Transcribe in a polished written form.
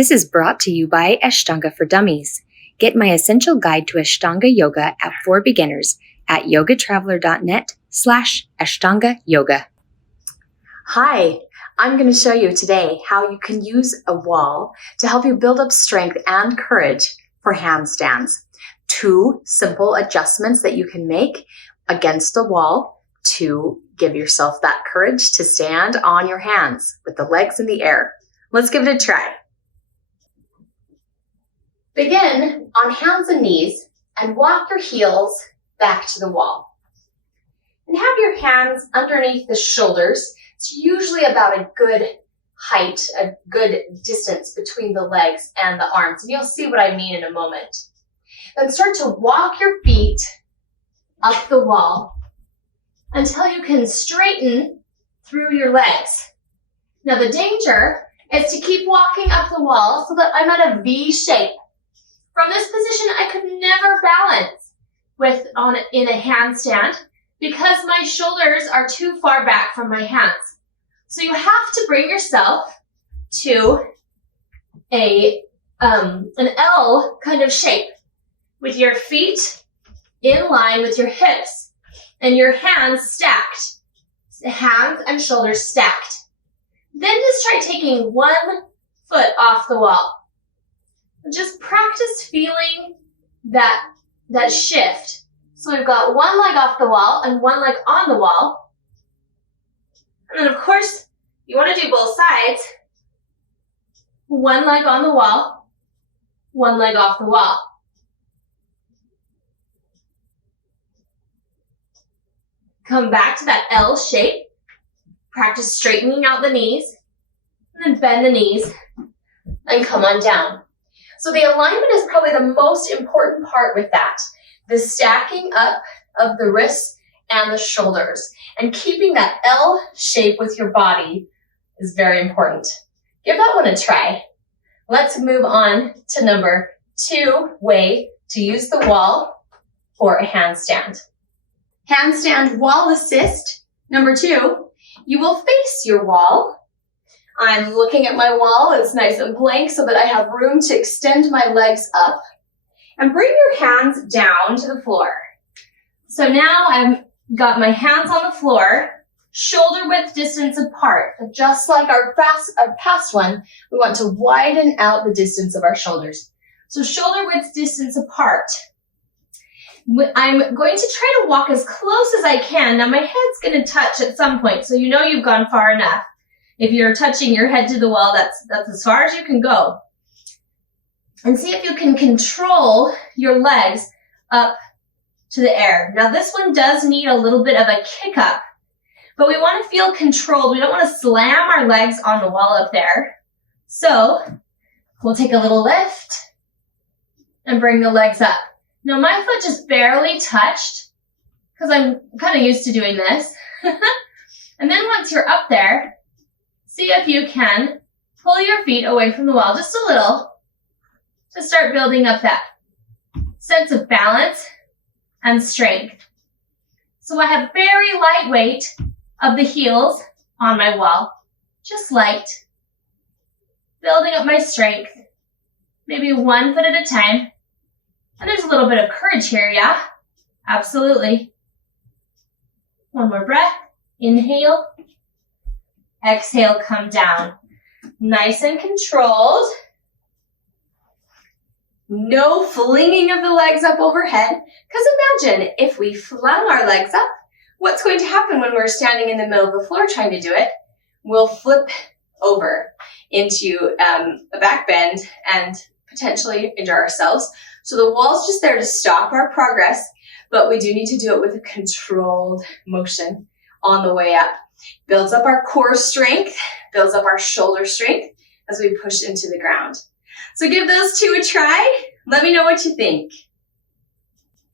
This is brought to you by Ashtanga for Dummies. Get my essential guide to Ashtanga Yoga app for beginners at yogatraveler.net/Ashtanga Yoga. Hi, I'm going to show you today how you can use a wall to help you build up strength and courage for handstands. 2 simple adjustments that you can make against the wall to give yourself that courage to stand on your hands with the legs in the air. Let's give it a try. Begin on hands and knees and walk your heels back to the wall. And have your hands underneath the shoulders. It's usually about a good height, a good distance between the legs and the arms. And you'll see what I mean in a moment. Then start to walk your feet up the wall until you can straighten through your legs. Now the danger is to keep walking up the wall so that I'm at a V shape. From this position, I could never balance in a handstand because my shoulders are too far back from my hands. So you have to bring yourself to an L kind of shape with your feet in line with your hips and your hands stacked, hands and shoulders stacked. Then just try taking one foot off the wall. Just practice feeling that shift. So we've got one leg off the wall and one leg on the wall. And then of course, you want to do both sides. One leg on the wall, one leg off the wall. Come back to that L shape. Practice straightening out the knees. And then bend the knees and come on down. So the alignment is probably the most important part with that. The stacking up of the wrists and the shoulders. And keeping that L shape with your body is very important. Give that one a try. Let's move on to number 2 way to use the wall for a handstand. Handstand wall assist. Number 2, you will face your wall. I'm looking at my wall. It's nice and blank so that I have room to extend my legs up. And bring your hands down to the floor. So now I've got my hands on the floor, shoulder width distance apart. Just like our past one, we want to widen out the distance of our shoulders. So shoulder width distance apart. I'm going to try to walk as close as I can. Now my head's going to touch at some point, so you know you've gone far enough. If you're touching your head to the wall, that's as far as you can go. And see if you can control your legs up to the air. Now this one does need a little bit of a kick up, but we want to feel controlled. We don't want to slam our legs on the wall up there. So we'll take a little lift and bring the legs up. Now my foot just barely touched because I'm kind of used to doing this. And then once you're up there, see if you can pull your feet away from the wall just a little to start building up that sense of balance and strength. So I have very light weight of the heels on my wall, just light, building up my strength, maybe 1 foot at a time. And there's a little bit of courage here, yeah? Absolutely. One more breath. Inhale. Exhale, come down. Nice and controlled. No flinging of the legs up overhead. Because imagine if we flung our legs up, what's going to happen when we're standing in the middle of the floor trying to do it? We'll flip over into a back bend and potentially injure ourselves. So the wall's just there to stop our progress, but we do need to do it with a controlled motion on the way up. Builds up our core strength, builds up our shoulder strength as we push into the ground. So give those 2 a try. Let me know what you think.